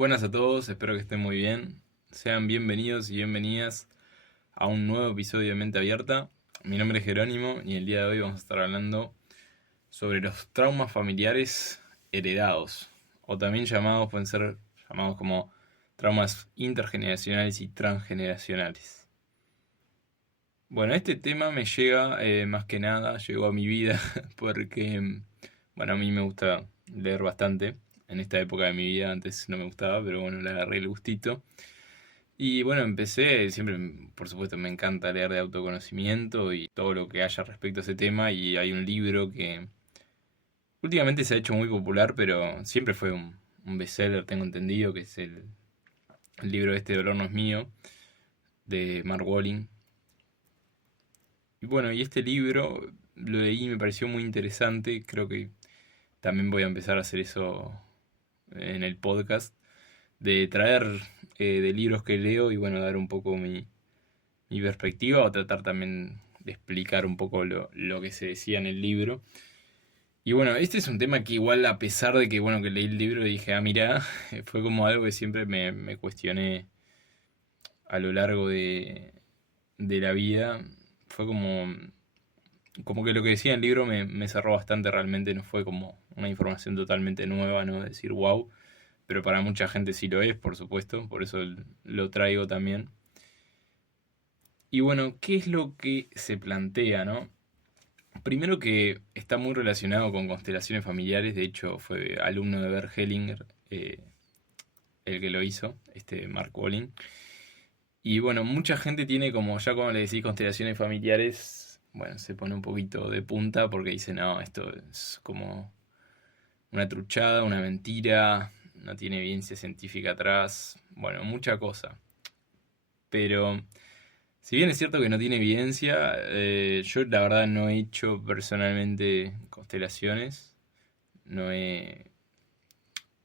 Buenas a todos, espero que estén muy bien. Sean bienvenidos y bienvenidas a un nuevo episodio de Mente Abierta. Mi nombre es Jerónimo y el día de hoy vamos a estar hablando sobre los traumas familiares heredados, o también pueden ser llamados como traumas intergeneracionales y transgeneracionales. Bueno, este tema me llega más que nada, llegó a mi vida porque, bueno, a mí me gusta leer bastante. En esta época de mi vida antes no me gustaba, pero bueno, le agarré el gustito. Y bueno, empecé, siempre, por supuesto, me encanta leer de autoconocimiento y todo lo que haya respecto a ese tema. Y hay un libro que últimamente se ha hecho muy popular, pero siempre fue un bestseller, tengo entendido, que es el libro este, Dolor no es mío, de Mark Walling. Y bueno, y este libro lo leí y me pareció muy interesante. Creo que también voy a empezar a hacer eso en el podcast, de traer de libros que leo y bueno, dar un poco mi perspectiva o tratar también de explicar un poco lo que se decía en el libro. Y bueno, este es un tema que igual a pesar de que bueno que leí el libro dije, ah, mira, fue como algo que siempre me cuestioné a lo largo de la vida. Fue como que lo que decía en el libro me cerró bastante realmente, no fue como una información totalmente nueva, ¿no? Decir, wow, pero para mucha gente sí lo es, por supuesto, por eso lo traigo también. Y bueno, ¿qué es lo que se plantea, no? Primero que está muy relacionado con constelaciones familiares, de hecho fue alumno de Bert Hellinger, el que lo hizo, este Mark Walling. Y bueno, mucha gente tiene como, ya como le decís, constelaciones familiares, bueno, se pone un poquito de punta porque dice, no, esto es como una truchada, una mentira, no tiene evidencia científica atrás, bueno, mucha cosa. Pero si bien es cierto que no tiene evidencia, yo la verdad no he hecho personalmente constelaciones, no he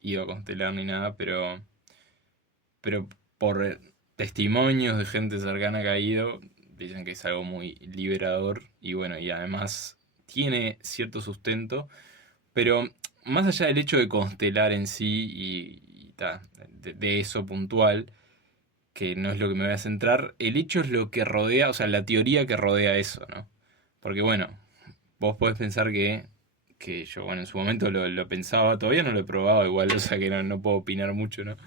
ido a constelar ni nada, pero por testimonios de gente cercana que ha ido, dicen que es algo muy liberador y bueno, y además tiene cierto sustento, pero más allá del hecho de constelar en sí y ta, de eso puntual, que no es lo que me voy a centrar, el hecho es lo que rodea, o sea, la teoría que rodea eso, ¿no? Porque bueno, vos podés pensar que yo, bueno, en su momento lo pensaba, todavía no lo he probado igual, o sea que no puedo opinar mucho, ¿no?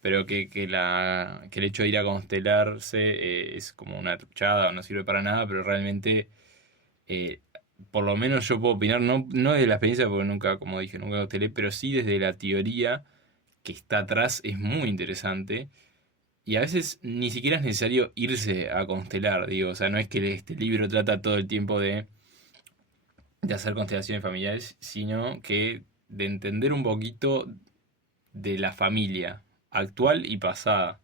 Pero que el hecho de ir a constelarse es como una truchada o no sirve para nada, pero realmente, eh, por lo menos yo puedo opinar, no desde la experiencia, porque nunca, como dije, nunca constelé, pero sí desde la teoría que está atrás, es muy interesante. Y a veces ni siquiera es necesario irse a constelar, digo, o sea, no es que este libro trata todo el tiempo de hacer constelaciones familiares, sino que de entender un poquito de la familia actual y pasada,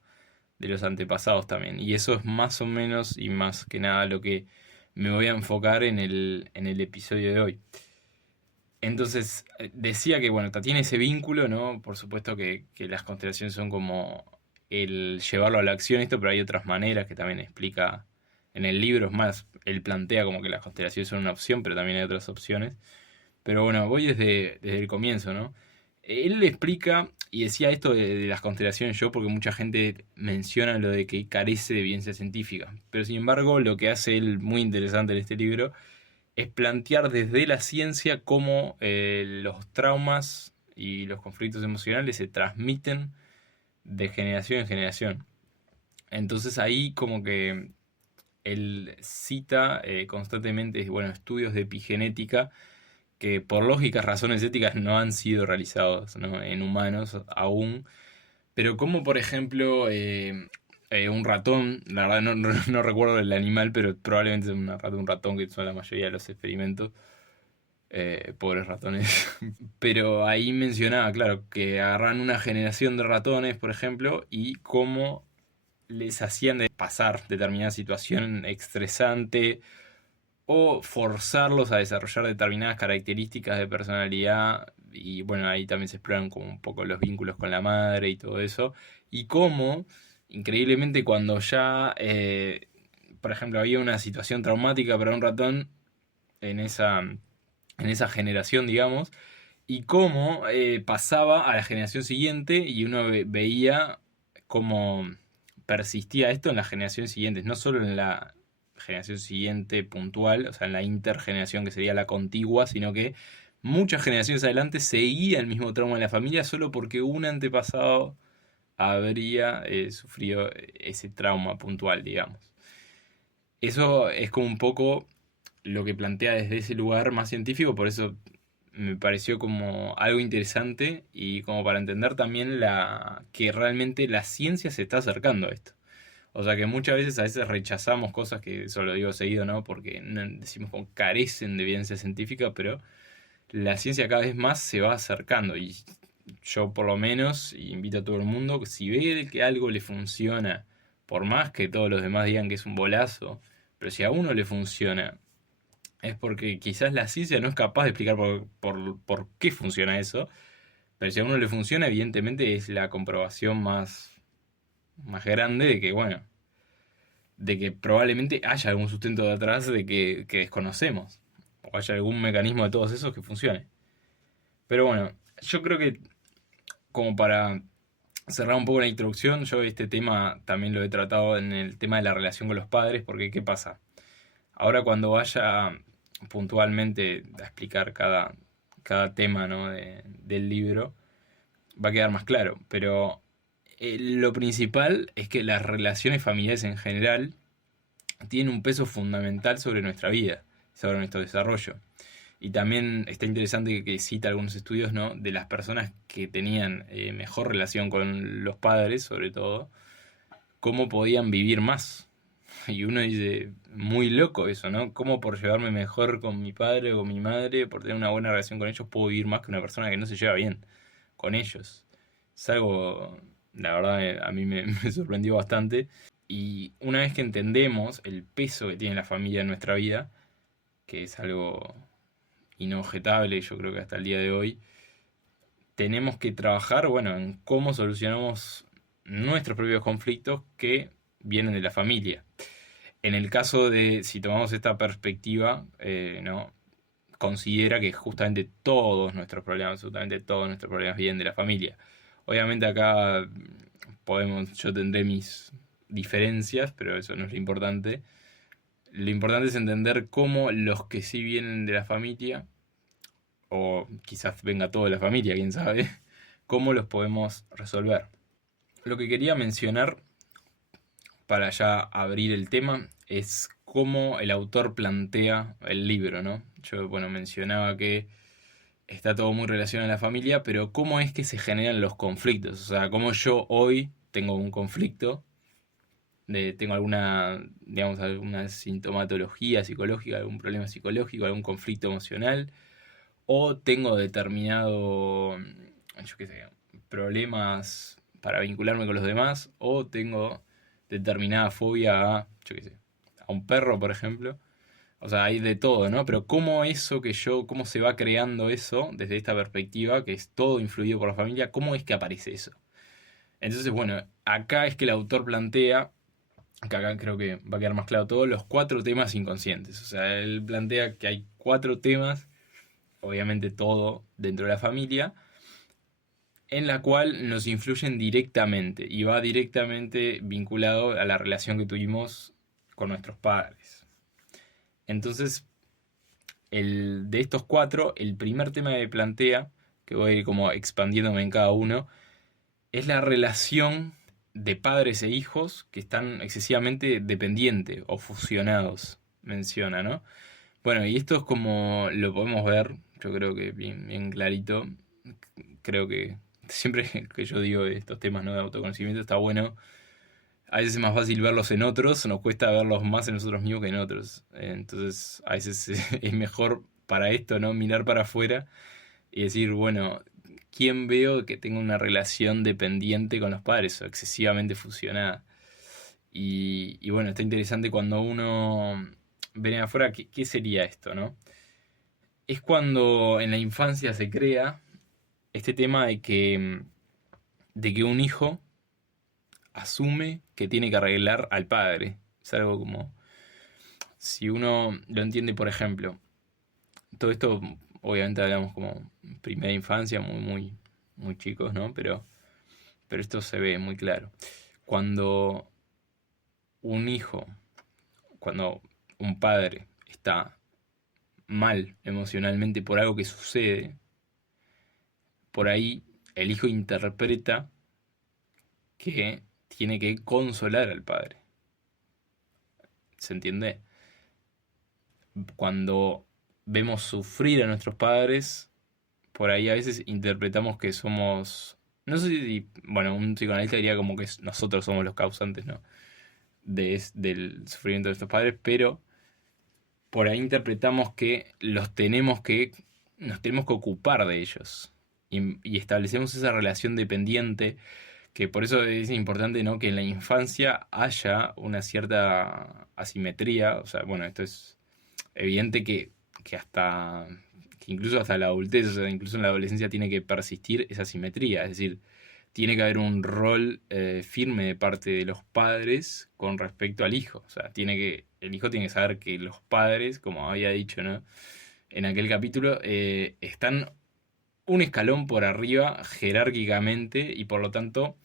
de los antepasados también. Y eso es más o menos y más que nada lo que me voy a enfocar en el episodio de hoy. Entonces, decía que, bueno, tiene ese vínculo, ¿no? Por supuesto que las constelaciones son como el llevarlo a la acción, esto, pero hay otras maneras que también explica en el libro. Es más, él plantea como que las constelaciones son una opción, pero también hay otras opciones. Pero bueno, voy desde el comienzo, ¿no? Él le explica y decía esto de las constelaciones yo porque mucha gente menciona lo de que carece de evidencia científica. Pero sin embargo, lo que hace él muy interesante en este libro es plantear desde la ciencia cómo los traumas y los conflictos emocionales se transmiten de generación en generación. Entonces ahí como que él cita constantemente bueno, estudios de epigenética que por lógicas razones éticas no han sido realizados, ¿no? En humanos aún, pero como por ejemplo un ratón, la verdad no recuerdo el animal, pero probablemente es un ratón que son la mayoría de los experimentos, pobres ratones. Pero ahí mencionaba, claro, que agarran una generación de ratones, por ejemplo, y cómo les hacían de pasar determinada situación estresante o forzarlos a desarrollar determinadas características de personalidad. Y bueno, ahí también se exploran como un poco los vínculos con la madre y todo eso. Y cómo, increíblemente, cuando ya, por ejemplo, había una situación traumática para un ratón en esa generación, digamos, y cómo pasaba a la generación siguiente y uno veía cómo persistía esto en las generaciones siguientes, no solo en la generación siguiente puntual, o sea, en la intergeneración que sería la contigua, sino que muchas generaciones adelante seguía el mismo trauma en la familia solo porque un antepasado habría sufrido ese trauma puntual, digamos. Eso es como un poco lo que plantea desde ese lugar más científico, por eso me pareció como algo interesante y como para entender también que realmente la ciencia se está acercando a esto. O sea que muchas veces a veces rechazamos cosas que, eso lo digo seguido, ¿no? Porque decimos como carecen de evidencia científica, pero la ciencia cada vez más se va acercando y yo por lo menos invito a todo el mundo que si ve que algo le funciona, por más que todos los demás digan que es un bolazo, pero si a uno le funciona, es porque quizás la ciencia no es capaz de explicar por qué funciona eso, pero si a uno le funciona, evidentemente es la comprobación más grande de que, bueno, de que probablemente haya algún sustento de atrás que desconocemos, o haya algún mecanismo de todos esos que funcione. Pero bueno, yo creo que como para cerrar un poco la introducción, yo este tema también lo he tratado en el tema de la relación con los padres, porque ¿qué pasa? Ahora cuando vaya puntualmente a explicar cada tema, ¿no? del libro, va a quedar más claro. Pero lo principal es que las relaciones familiares en general tienen un peso fundamental sobre nuestra vida, sobre nuestro desarrollo. Y también está interesante que cita algunos estudios, ¿no? De las personas que tenían mejor relación con los padres, sobre todo, cómo podían vivir más. Y uno dice, muy loco eso, ¿no? ¿Cómo por llevarme mejor con mi padre o con mi madre, por tener una buena relación con ellos, puedo vivir más que una persona que no se lleva bien con ellos? Es algo, la verdad, a mí me sorprendió bastante. Y una vez que entendemos el peso que tiene la familia en nuestra vida, que es algo inobjetable, yo creo que hasta el día de hoy, tenemos que trabajar, bueno, en cómo solucionamos nuestros propios conflictos que vienen de la familia. En el caso de, si tomamos esta perspectiva, ¿no? Considera que justamente todos nuestros problemas, absolutamente todos nuestros problemas vienen de la familia. Obviamente acá yo tendré mis diferencias, pero eso no es lo importante. Lo importante es entender cómo los que sí vienen de la familia, o quizás venga toda la familia, quién sabe, cómo los podemos resolver. Lo que quería mencionar para ya abrir el tema es cómo el autor plantea el libro, ¿no? Yo, bueno, mencionaba que está todo muy relacionado a la familia, pero cómo es que se generan los conflictos, o sea, cómo yo hoy tengo un conflicto, tengo alguna, digamos, alguna sintomatología psicológica, algún problema psicológico, algún conflicto emocional, o tengo determinado, yo qué sé, problemas para vincularme con los demás, o tengo determinada fobia a, yo qué sé, a un perro, por ejemplo. O sea, hay de todo, ¿no? Pero cómo se va creando eso desde esta perspectiva, que es todo influido por la familia, cómo es que aparece eso. Entonces, bueno, acá es que el autor plantea, que acá creo que va a quedar más claro todo, los cuatro temas inconscientes. O sea, él plantea que hay cuatro temas, obviamente todo dentro de la familia, en la cual nos influyen directamente y va directamente vinculado a la relación que tuvimos con nuestros padres. Entonces, de estos cuatro, el primer tema que plantea, que voy a ir como expandiéndome en cada uno, es la relación de padres e hijos que están excesivamente dependientes o fusionados, menciona, ¿no? Bueno, y esto es como lo podemos ver, yo creo que bien clarito. Creo que siempre que yo digo estos temas, ¿no? De autoconocimiento está bueno. A veces es más fácil verlos en otros, nos cuesta verlos más en nosotros mismos que en otros. Entonces, a veces es mejor para esto, ¿no? Mirar para afuera y decir, bueno, ¿quién veo que tenga una relación dependiente con los padres o excesivamente fusionada? Y bueno, está interesante cuando uno ve afuera, ¿qué sería esto, no? Es cuando en la infancia se crea este tema de que un hijo asume que tiene que arreglar al padre. Es algo como, si uno lo entiende, por ejemplo, todo esto Obviamente hablamos como primera infancia, muy chicos, ¿no? Pero esto se ve muy claro. Cuando un hijo, cuando un padre está mal emocionalmente por algo que sucede, por ahí el hijo interpreta que tiene que consolar al padre. ¿Se entiende? Cuando vemos sufrir a nuestros padres, por ahí a veces interpretamos que somos... No sé si, bueno, un psicoanalista diría como que nosotros somos los causantes, ¿no? Del sufrimiento de nuestros padres, pero por ahí interpretamos que nos tenemos que ocupar de ellos. Y establecemos esa relación dependiente, que por eso es importante, ¿no? Que en la infancia haya una cierta asimetría. O sea, bueno, esto es evidente que hasta, que incluso hasta la adultez, o sea, incluso en la adolescencia tiene que persistir esa asimetría. Es decir, tiene que haber un rol firme de parte de los padres con respecto al hijo. O sea, el hijo tiene que saber que los padres, como había dicho, ¿no? En aquel capítulo, están un escalón por arriba jerárquicamente y por lo tanto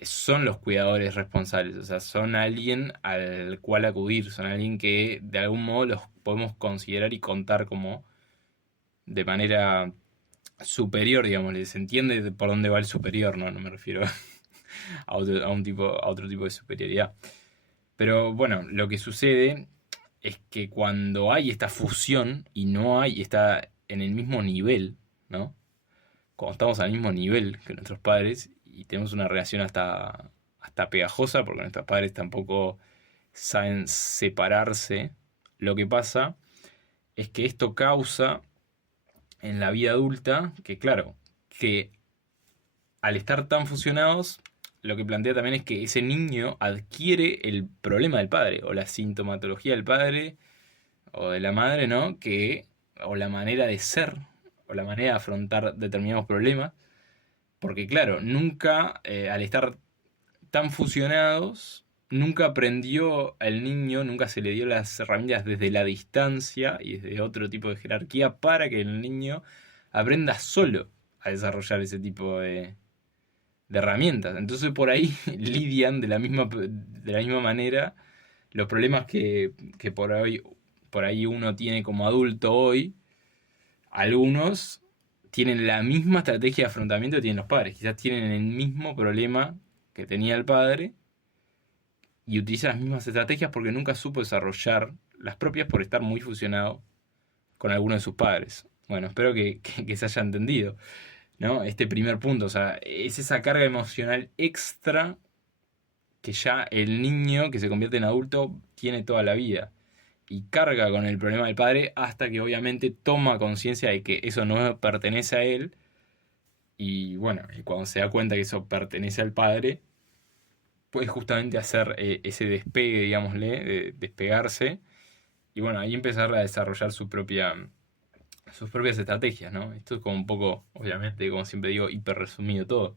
son los cuidadores responsables. O sea, son alguien al cual acudir, son alguien que de algún modo los podemos considerar y contar como de manera superior, digamos, se entiende por dónde va el superior, ¿no? No me refiero a otro tipo de superioridad. Pero bueno, lo que sucede es que cuando hay esta fusión y no hay, está en el mismo nivel, ¿no? Cuando estamos al mismo nivel que nuestros padres y tenemos una relación hasta pegajosa, porque nuestros padres tampoco saben separarse, lo que pasa es que esto causa en la vida adulta que, claro, que al estar tan fusionados, lo que plantea también es que ese niño adquiere el problema del padre, o la sintomatología del padre, o de la madre, ¿no? O la manera de ser, o la manera de afrontar determinados problemas, porque claro, nunca, al estar tan fusionados, nunca aprendió al niño, nunca se le dio las herramientas desde la distancia y desde otro tipo de jerarquía para que el niño aprenda solo a desarrollar ese tipo de herramientas. Entonces por ahí lidian de la misma manera los problemas que por ahí uno tiene como adulto hoy. Algunos tienen la misma estrategia de afrontamiento que tienen los padres. Quizás tienen el mismo problema que tenía el padre y utiliza las mismas estrategias porque nunca supo desarrollar las propias por estar muy fusionado con alguno de sus padres. Bueno, espero que se haya entendido, ¿no? Este primer punto, o sea, es esa carga emocional extra que ya el niño que se convierte en adulto tiene toda la vida. Y carga con el problema del padre hasta que obviamente toma conciencia de que eso no pertenece a él. Y bueno, y cuando se da cuenta que eso pertenece al padre, puede justamente hacer ese despegue, digámosle, de despegarse. Y bueno, ahí empezar a desarrollar sus propias estrategias, ¿no? Esto es como un poco, obviamente, como siempre digo, hiper resumido todo.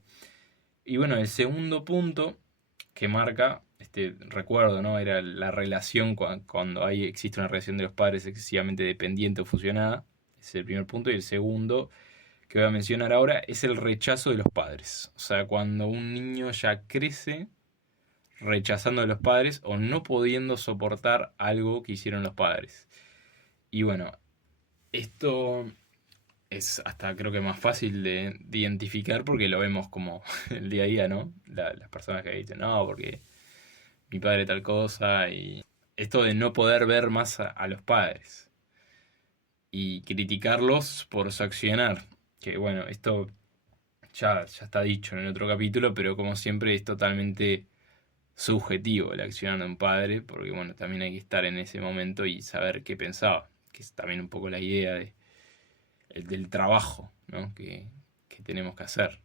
Y bueno, el segundo punto que marca este recuerdo, ¿no? Era la relación cuando existe una relación de los padres excesivamente dependiente o fusionada. Ese es el primer punto. Y el segundo que voy a mencionar ahora es el rechazo de los padres. O sea, cuando un niño ya crece rechazando a los padres o no pudiendo soportar algo que hicieron los padres. Y bueno, esto es hasta creo que más fácil de identificar porque lo vemos como el día a día, ¿no? Las personas que dicen, no, porque mi padre tal cosa y esto de no poder ver más a los padres y criticarlos por su accionar. Que bueno, esto ya está dicho en el otro capítulo, pero como siempre es totalmente subjetivo el accionar de un padre, porque bueno, también hay que estar en ese momento y saber qué pensaba, que es también un poco la idea del trabajo, ¿no? que tenemos que hacer.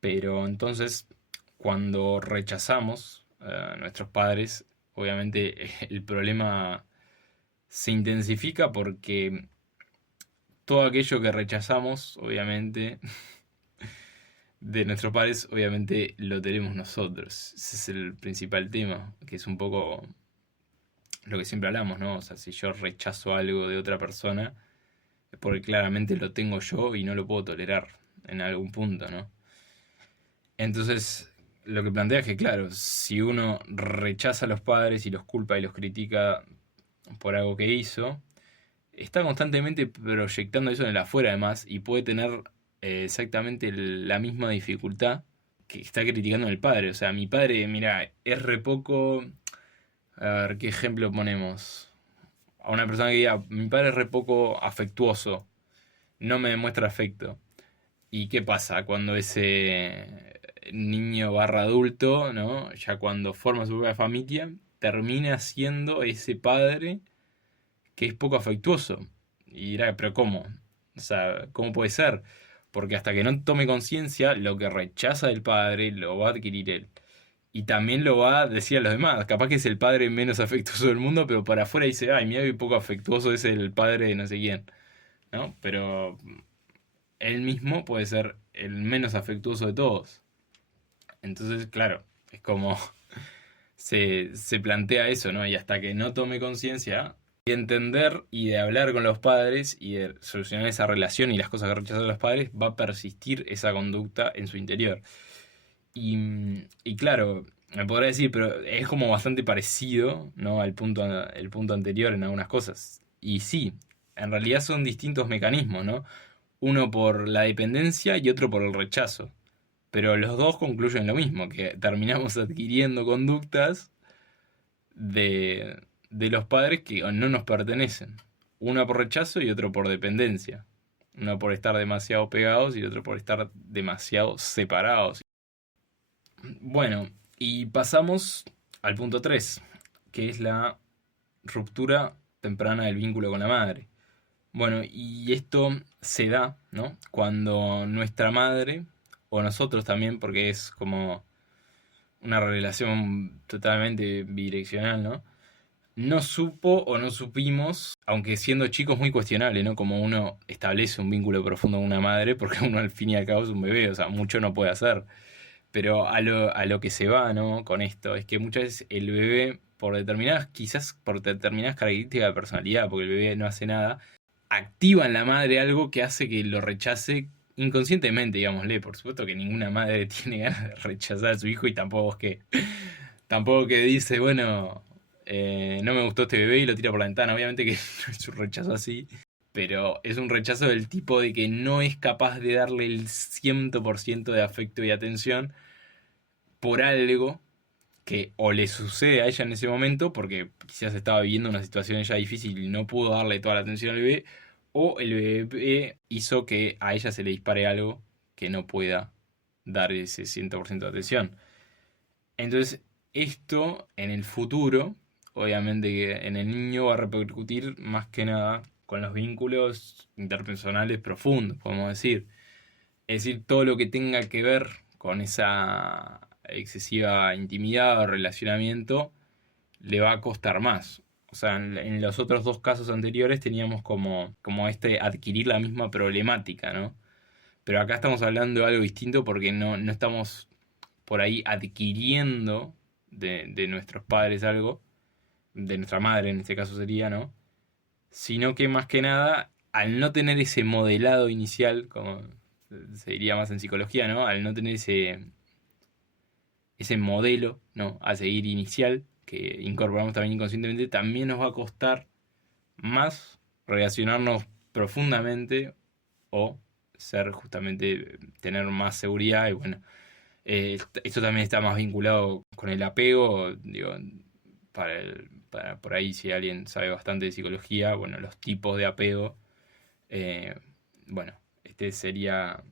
Pero entonces, cuando rechazamos a nuestros padres, obviamente el problema se intensifica porque todo aquello que rechazamos, obviamente, de nuestros padres, obviamente lo tenemos nosotros. Ese es el principal tema, que es un poco lo que siempre hablamos, ¿no? O sea, si yo rechazo algo de otra persona, porque claramente lo tengo yo y no lo puedo tolerar en algún punto, ¿no? Entonces, lo que plantea es que, claro, si uno rechaza a los padres y los culpa y los critica por algo que hizo, está constantemente proyectando eso en el afuera además y puede tener exactamente la misma dificultad que está criticando el padre. O sea, mi padre, mira, es re poco... A ver, ¿qué ejemplo ponemos? A una persona que diga, mi padre es re poco afectuoso, no me demuestra afecto. ¿Y qué pasa cuando ese niño barra adulto, ¿no? Ya cuando forma su propia familia, termina siendo ese padre que es poco afectuoso? Y dirá, pero ¿cómo? O sea, ¿cómo puede ser? Porque hasta que no tome conciencia, lo que rechaza del padre lo va a adquirir él. Y también lo va a decir a los demás. Capaz que es el padre menos afectuoso del mundo, pero para afuera dice, ay, mira qué poco afectuoso es el padre de no sé quién, ¿no? Pero él mismo puede ser el menos afectuoso de todos. Entonces, claro, es como se plantea eso, ¿no? Y hasta que no tome conciencia y entender y de hablar con los padres y de solucionar esa relación y las cosas que rechazan los padres, va a persistir esa conducta en su interior. Y claro, me podrá decir, pero es como bastante parecido, ¿no? El punto anterior en algunas cosas. Y sí, en realidad son distintos mecanismos, ¿no? Uno por la dependencia y otro por el rechazo. Pero los dos concluyen lo mismo, que terminamos adquiriendo conductas de los padres que no nos pertenecen. Uno por rechazo y otro por dependencia. Uno por estar demasiado pegados y otro por estar demasiado separados. Bueno, y pasamos al punto 3 que es la ruptura temprana del vínculo con la madre. Bueno, y esto se da, ¿no? Cuando nuestra madre, o nosotros también, porque es como una relación totalmente bidireccional, ¿no? No supo o no supimos, aunque siendo chicos muy cuestionable, ¿no? Como uno establece un vínculo profundo con una madre, porque uno al fin y al cabo es un bebé, o sea, mucho no puede hacer. Pero a lo que se va, ¿no? Con esto, es que muchas veces el bebé, por determinadas, quizás por determinadas características de personalidad, porque el bebé no hace nada, activa en la madre algo que hace que lo rechace inconscientemente, digámosle. Por supuesto que ninguna madre tiene ganas de rechazar a su hijo y tampoco que dice, bueno, no me gustó este bebé y lo tira por la ventana. Obviamente que no es un rechazo así, pero es un rechazo del tipo de que no es capaz de darle el 100% de afecto y atención por algo que o le sucede a ella en ese momento, porque quizás estaba viviendo una situación ya difícil y no pudo darle toda la atención al bebé, o el bebé hizo que a ella se le dispare algo que no pueda dar ese 100% de atención. Entonces, esto en el futuro, obviamente que en el niño va a repercutir más que nada con los vínculos interpersonales profundos, podemos decir. Es decir, todo lo que tenga que ver con esa excesiva intimidad o relacionamiento le va a costar más. O sea, en los otros dos casos anteriores teníamos como este adquirir la misma problemática, ¿no? Pero acá estamos hablando de algo distinto porque no estamos por ahí adquiriendo de nuestros padres algo, de nuestra madre en este caso sería, ¿no? Sino que más que nada, al no tener ese modelado inicial, como se diría más en psicología, ¿no? Al no tener ese modelo, ¿no? A seguir inicial, que incorporamos también inconscientemente, también nos va a costar más relacionarnos profundamente o ser justamente, tener más seguridad y bueno, esto también está más vinculado con el apego, digo, para por ahí si alguien sabe bastante de psicología, bueno, los tipos de apego, eh, bueno, este sería,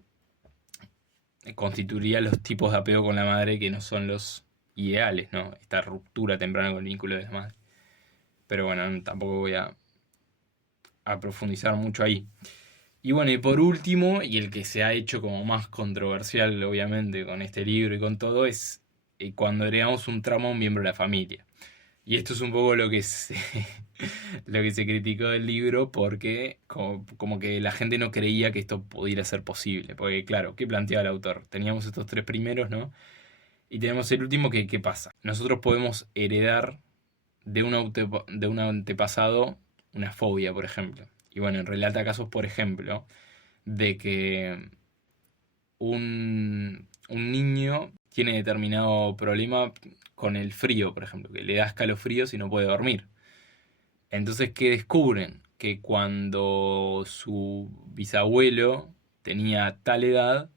constituiría los tipos de apego con la madre que no son los ideales, ¿no? Esta ruptura temprana con el vínculo de la madre. Pero bueno, tampoco voy a profundizar mucho ahí. Y bueno, y por último, y el que se ha hecho como más controversial, obviamente, con este libro y con todo, es cuando heredamos un trauma a un miembro de la familia. Y esto es un poco lo que se criticó del libro porque como que la gente no creía que esto pudiera ser posible. Porque claro, ¿qué planteaba el autor? Teníamos estos tres primeros, ¿no? Y tenemos el último que, ¿qué pasa? Nosotros podemos heredar de un antepasado una fobia, por ejemplo. Y Y bueno, relata casos, por ejemplo, de que un niño tiene determinado problema con el frío, por ejemplo, que le da escalofríos y no puede dormir. Entonces, ¿qué descubren? Que cuando su bisabuelo tenía tal edad,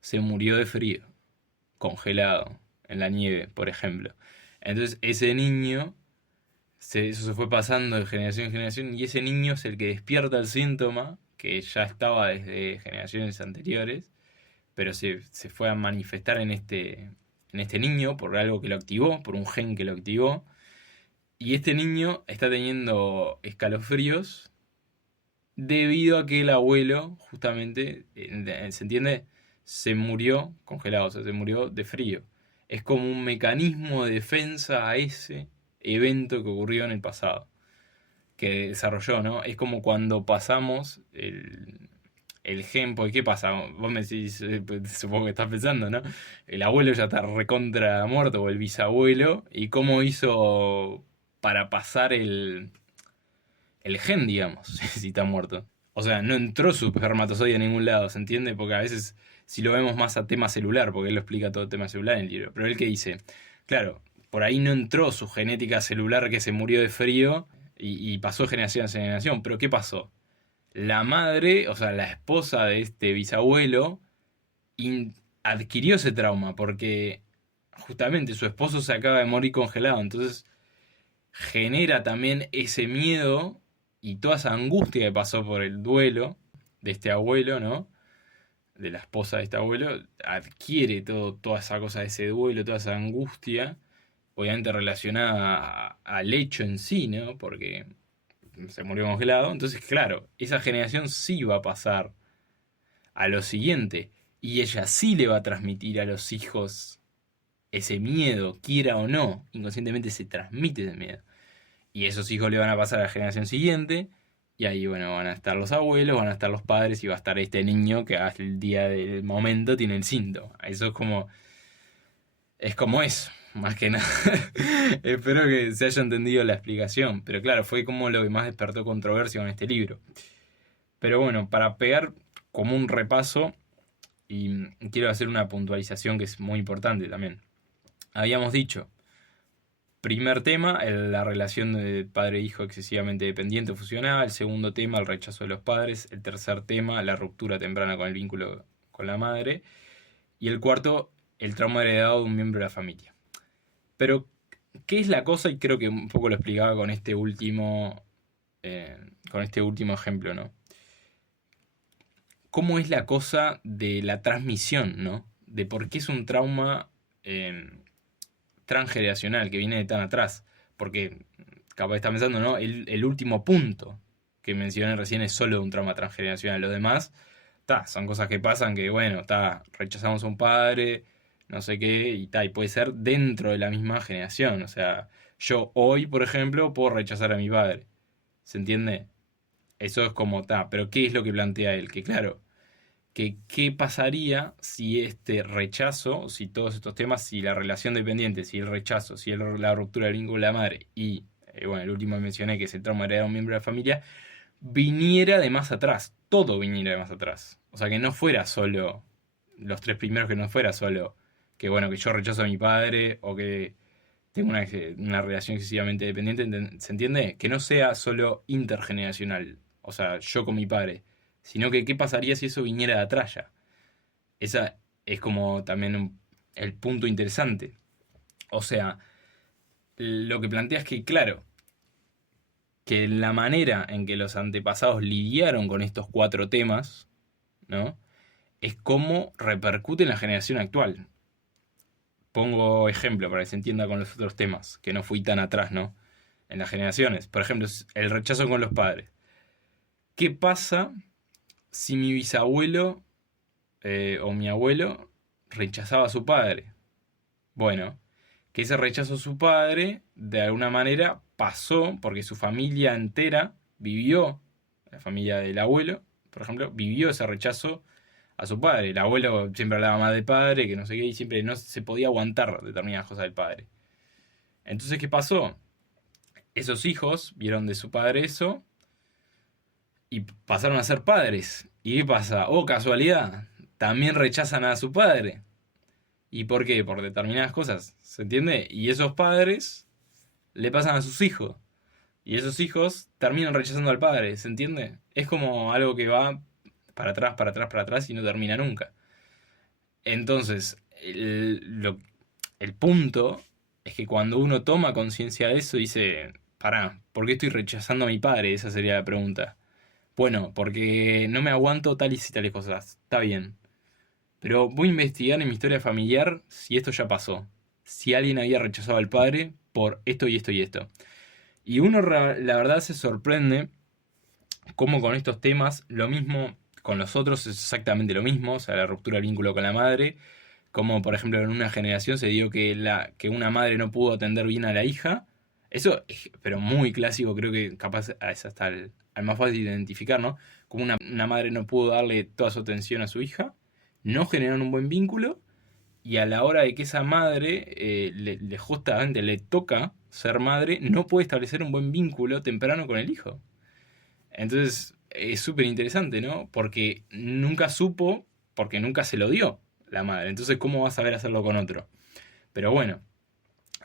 se murió de frío, congelado, en la nieve, por ejemplo. Entonces, ese niño, eso se fue pasando de generación en generación, y ese niño es el que despierta el síntoma, que ya estaba desde generaciones anteriores, pero se fue a manifestar en este niño por algo que lo activó, por un gen que lo activó. Y este niño está teniendo escalofríos debido a que el abuelo, justamente, ¿se entiende? Se murió congelado, o sea, se murió de frío. Es como un mecanismo de defensa a ese evento que ocurrió en el pasado, que desarrolló, ¿no? Es como cuando pasamos el gen, porque ¿qué pasa? Vos me decís, pues, supongo que estás pensando, ¿no? El abuelo ya está recontra muerto, o el bisabuelo, y cómo hizo para pasar el gen, digamos, si está muerto. O sea, no entró su espermatozoide a ningún lado, ¿se entiende? Porque a veces, si lo vemos más a tema celular, porque él lo explica todo el tema celular en el libro, pero él que dice, claro, por ahí no entró su genética celular que se murió de frío y pasó de generación a generación, pero ¿qué pasó? La madre, o sea, la esposa de este bisabuelo, adquirió ese trauma porque justamente su esposo se acaba de morir congelado, entonces genera también ese miedo y toda esa angustia que pasó por el duelo de este abuelo, ¿no? De la esposa de este abuelo, adquiere toda esa cosa de ese duelo, toda esa angustia, obviamente relacionada al hecho en sí, ¿no? Porque se murió congelado. Entonces, claro, esa generación sí va a pasar a lo siguiente. Y ella sí le va a transmitir a los hijos ese miedo, quiera o no. Inconscientemente se transmite ese miedo. Y esos hijos le van a pasar a la generación siguiente. Y ahí, bueno, van a estar los abuelos, van a estar los padres y va a estar este niño que hasta el día del momento tiene el síntoma. Eso es como. Es como eso, más que nada. Espero que se haya entendido la explicación. Pero claro, fue como lo que más despertó controversia con este libro. Pero bueno, para pegar como un repaso, y quiero hacer una puntualización que es muy importante también. Habíamos dicho, primer tema, la relación de padre-hijo excesivamente dependiente o fusionada. El segundo tema, el rechazo de los padres. El tercer tema, la ruptura temprana con el vínculo con la madre. Y el cuarto, el trauma heredado de un miembro de la familia. Pero, ¿qué es la cosa? Y creo que un poco lo explicaba eh, con este último ejemplo, ¿no? ¿Cómo es la cosa de la transmisión, ¿no? De por qué es un trauma eh, transgeneracional que viene de tan atrás. Porque capaz está pensando, ¿no? El último punto que mencioné recién es solo un trauma transgeneracional. Lo demás, son cosas que pasan que, bueno, rechazamos a un padre, no sé qué, y puede ser dentro de la misma generación. O sea, yo hoy, por ejemplo, puedo rechazar a mi padre. ¿Se entiende? Eso es como, pero ¿qué es lo que plantea él? Que claro, que qué pasaría si este rechazo, si todos estos temas, si la relación dependiente, si el rechazo, si la ruptura del vínculo de la madre y, bueno, el último que mencioné, que es el trauma heredado de un miembro de la familia, viniera de más atrás, todo viniera de más atrás. O sea, que no fuera solo, los tres primeros, que no fuera solo que, bueno, que yo rechazo a mi padre o que tengo una relación excesivamente dependiente, ¿se entiende? Que no sea solo intergeneracional, o sea, yo con mi padre, sino que qué pasaría si eso viniera de atrás ya. Esa es como también el punto interesante. O sea, lo que plantea es que, claro, que la manera en que los antepasados lidiaron con estos cuatro temas, ¿no? Es cómo repercute en la generación actual. Pongo ejemplo para que se entienda con los otros temas, que no fui tan atrás, ¿no? En las generaciones. Por ejemplo, el rechazo con los padres. ¿Qué pasa si mi bisabuelo o mi abuelo rechazaba a su padre? Bueno, que ese rechazo a su padre, de alguna manera, pasó porque su familia entera vivió, la familia del abuelo, por ejemplo, vivió ese rechazo a su padre. El abuelo siempre hablaba más del padre, que no sé qué, y siempre no se podía aguantar determinadas cosas del padre. Entonces, ¿qué pasó? Esos hijos vieron de su padre eso y pasaron a ser padres. ¿Y qué pasa? Oh, casualidad, también rechazan a su padre. ¿Y por qué? Por determinadas cosas, ¿se entiende? Y esos padres le pasan a sus hijos. Y esos hijos terminan rechazando al padre, ¿se entiende? Es como algo que va para atrás, para atrás, para atrás y no termina nunca. Entonces, el punto es que cuando uno toma conciencia de eso, dice, pará, ¿por qué estoy rechazando a mi padre? Esa sería la pregunta. Bueno, porque no me aguanto tales y tales cosas. Está bien. Pero voy a investigar en mi historia familiar si esto ya pasó. Si alguien había rechazado al padre por esto y esto y esto. Y uno la verdad se sorprende cómo con estos temas, lo mismo con los otros es exactamente lo mismo, o sea, la ruptura del vínculo con la madre, como por ejemplo en una generación se dio que una madre no pudo atender bien a la hija. Eso es, pero muy clásico, creo que capaz es hasta al más fácil de identificar, ¿no? Como una madre no pudo darle toda su atención a su hija, no generaron un buen vínculo, y a la hora de que esa madre justamente le toca ser madre, no puede establecer un buen vínculo temprano con el hijo. Entonces es súper interesante, ¿no? Porque nunca supo, porque nunca se lo dio la madre. Entonces, ¿cómo va a saber hacerlo con otro? Pero bueno,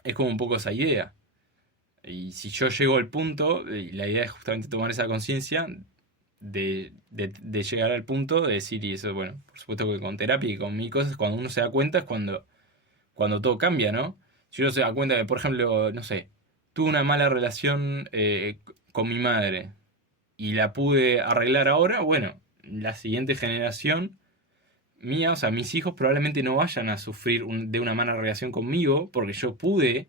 es como un poco esa idea. Y si yo llego al punto, y la idea es justamente tomar esa conciencia de llegar al punto de decir, y eso, bueno, por supuesto que con terapia y con mil cosas, cuando uno se da cuenta es cuando todo cambia, ¿no? Si uno se da cuenta que, por ejemplo, no sé, tuve una mala relación con mi madre y la pude arreglar ahora, bueno, la siguiente generación mía, o sea, mis hijos probablemente no vayan a sufrir de una mala relación conmigo porque yo pude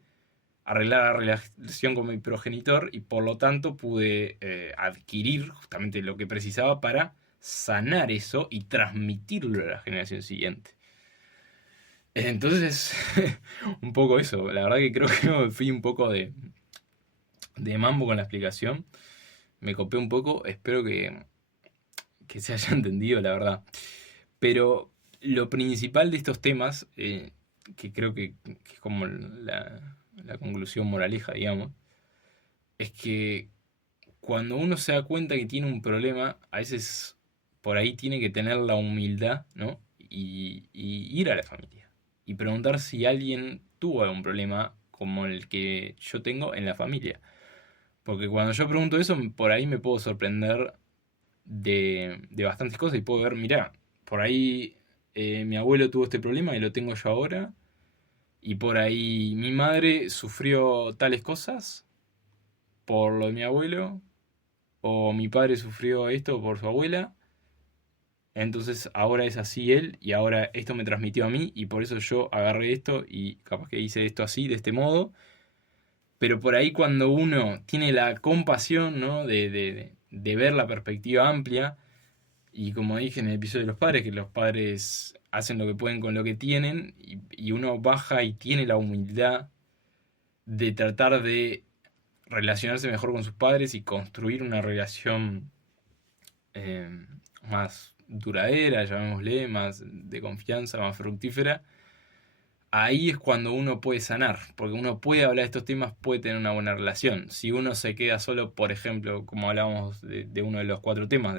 arreglar la relación con mi progenitor y por lo tanto pude adquirir justamente lo que precisaba para sanar eso y transmitirlo a la generación siguiente. Entonces, un poco eso. La verdad que creo que me fui un poco de mambo con la explicación. Me copé un poco. Espero que se haya entendido, la verdad. Pero lo principal de estos temas, que creo que es como la conclusión moraleja, digamos, es que cuando uno se da cuenta que tiene un problema, a veces por ahí tiene que tener la humildad, ¿no? Y ir a la familia. Y preguntar si alguien tuvo algún problema como el que yo tengo en la familia. Porque cuando yo pregunto eso, por ahí me puedo sorprender de bastantes cosas y puedo ver, mirá, por ahí mi abuelo tuvo este problema y lo tengo yo ahora. Y por ahí mi madre sufrió tales cosas por lo de mi abuelo. O mi padre sufrió esto por su abuela. Entonces ahora es así él y ahora esto me transmitió a mí y por eso yo agarré esto y capaz que hice esto así, de este modo. Pero por ahí cuando uno tiene la compasión, ¿no? De ver la perspectiva amplia. Y como dije en el episodio de los padres, que los padres hacen lo que pueden con lo que tienen y uno baja y tiene la humildad de tratar de relacionarse mejor con sus padres y construir una relación eh, más duradera, llamémosle, más de confianza, más fructífera. Ahí es cuando uno puede sanar, porque uno puede hablar de estos temas, puede tener una buena relación. Si uno se queda solo, por ejemplo, como hablábamos de uno de los cuatro temas,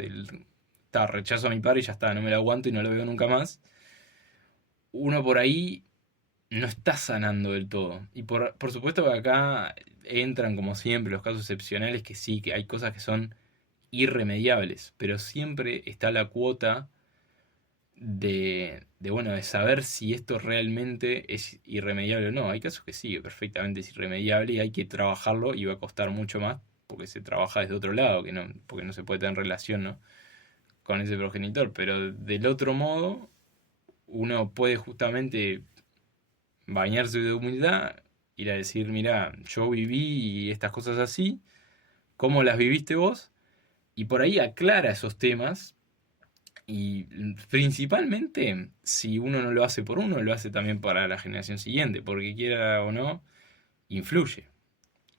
rechazo a mi padre y ya está, no me lo aguanto y no lo veo nunca más, uno por ahí no está sanando del todo. Y por supuesto que acá entran, como siempre, los casos excepcionales que sí, que hay cosas que son irremediables, pero siempre está la cuota bueno, de saber si esto realmente es irremediable o no. Hay casos que sí, perfectamente es irremediable y hay que trabajarlo y va a costar mucho más porque se trabaja desde otro lado, porque no se puede tener relación, ¿no? Con ese progenitor, pero del otro modo uno puede justamente bañarse de humildad, ir a decir, mira, yo viví estas cosas así, ¿cómo las viviste vos? Y por ahí aclara esos temas y principalmente si uno no lo hace por uno, lo hace también para la generación siguiente, porque quiera o no, influye.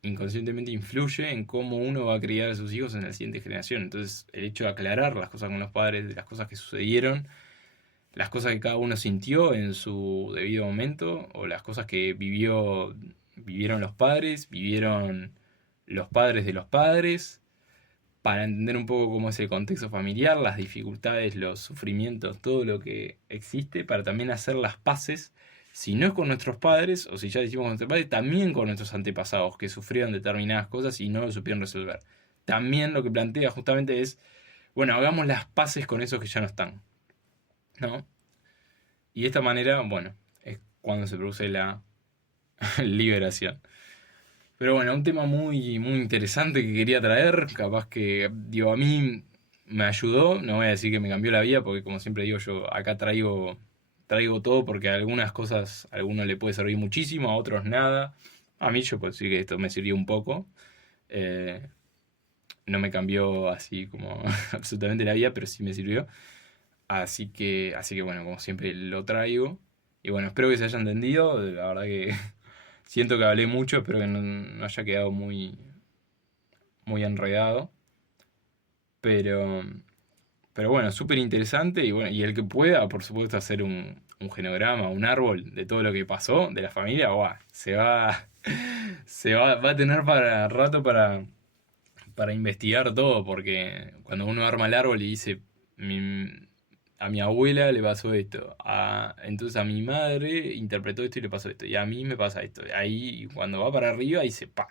Inconscientemente influye en cómo uno va a criar a sus hijos en la siguiente generación. Entonces, el hecho de aclarar las cosas con los padres, de las cosas que sucedieron, las cosas que cada uno sintió en su debido momento, o las cosas que vivieron los padres de los padres, para entender un poco cómo es el contexto familiar, las dificultades, los sufrimientos, todo lo que existe, para también hacer las paces, si no es con nuestros padres, o si ya decimos con nuestros padres, también con nuestros antepasados que sufrieron determinadas cosas y no lo supieron resolver. También lo que plantea justamente es, bueno, hagamos las paces con esos que ya no están, ¿no? Y de esta manera, bueno, es cuando se produce la liberación. Pero bueno, un tema muy, muy interesante que quería traer, capaz que, digo, a mí me ayudó, no voy a decir que me cambió la vida, porque como siempre digo, yo acá traigo todo porque a algunas cosas a algunos le puede servir muchísimo, a otros nada. A mí yo puedo decir que esto me sirvió un poco. Eh, no me cambió así como absolutamente la vida, pero sí me sirvió. Así que bueno, como siempre lo traigo. Y bueno, espero que se haya entendido. La verdad que siento que hablé mucho, espero que no haya quedado muy, muy enredado. Pero, pero bueno, súper interesante. Y bueno, y el que pueda, por supuesto, hacer un genograma, un árbol de todo lo que pasó de la familia, ¡guau! Va a tener para rato para investigar todo, porque cuando uno arma el árbol y dice, a mi abuela le pasó esto, entonces a mi madre interpretó esto y le pasó esto, y a mí me pasa esto. Ahí cuando va para arriba dice, pa,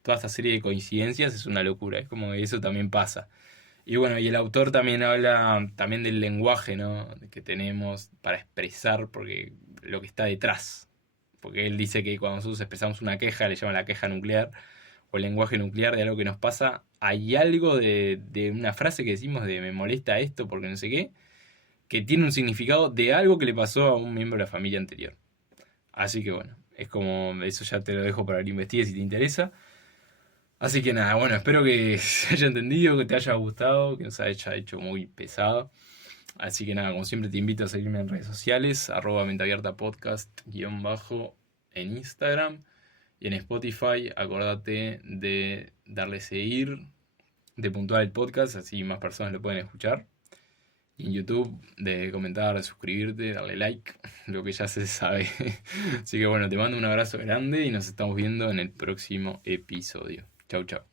toda esta serie de coincidencias es una locura, es como que eso también pasa. Y bueno, y el autor también habla también del lenguaje, ¿no? Que tenemos para expresar porque lo que está detrás. Porque él dice que cuando nosotros expresamos una queja, le llama la queja nuclear, o el lenguaje nuclear de algo que nos pasa, hay algo de una frase que decimos de me molesta esto porque no sé qué, que tiene un significado de algo que le pasó a un miembro de la familia anterior. Así que bueno, es como, eso ya te lo dejo para que investigues si te interesa. Así que nada, bueno, espero que se haya entendido, que te haya gustado, que no se haya hecho muy pesado. Así que nada, como siempre te invito a seguirme en redes sociales, @menteabiertapodcast_ en Instagram y en Spotify. Acordate de darle seguir, de puntuar el podcast, así más personas lo pueden escuchar. Y en YouTube de comentar, de suscribirte, darle like, lo que ya se sabe. Así que bueno, te mando un abrazo grande y nos estamos viendo en el próximo episodio. Chau, chau.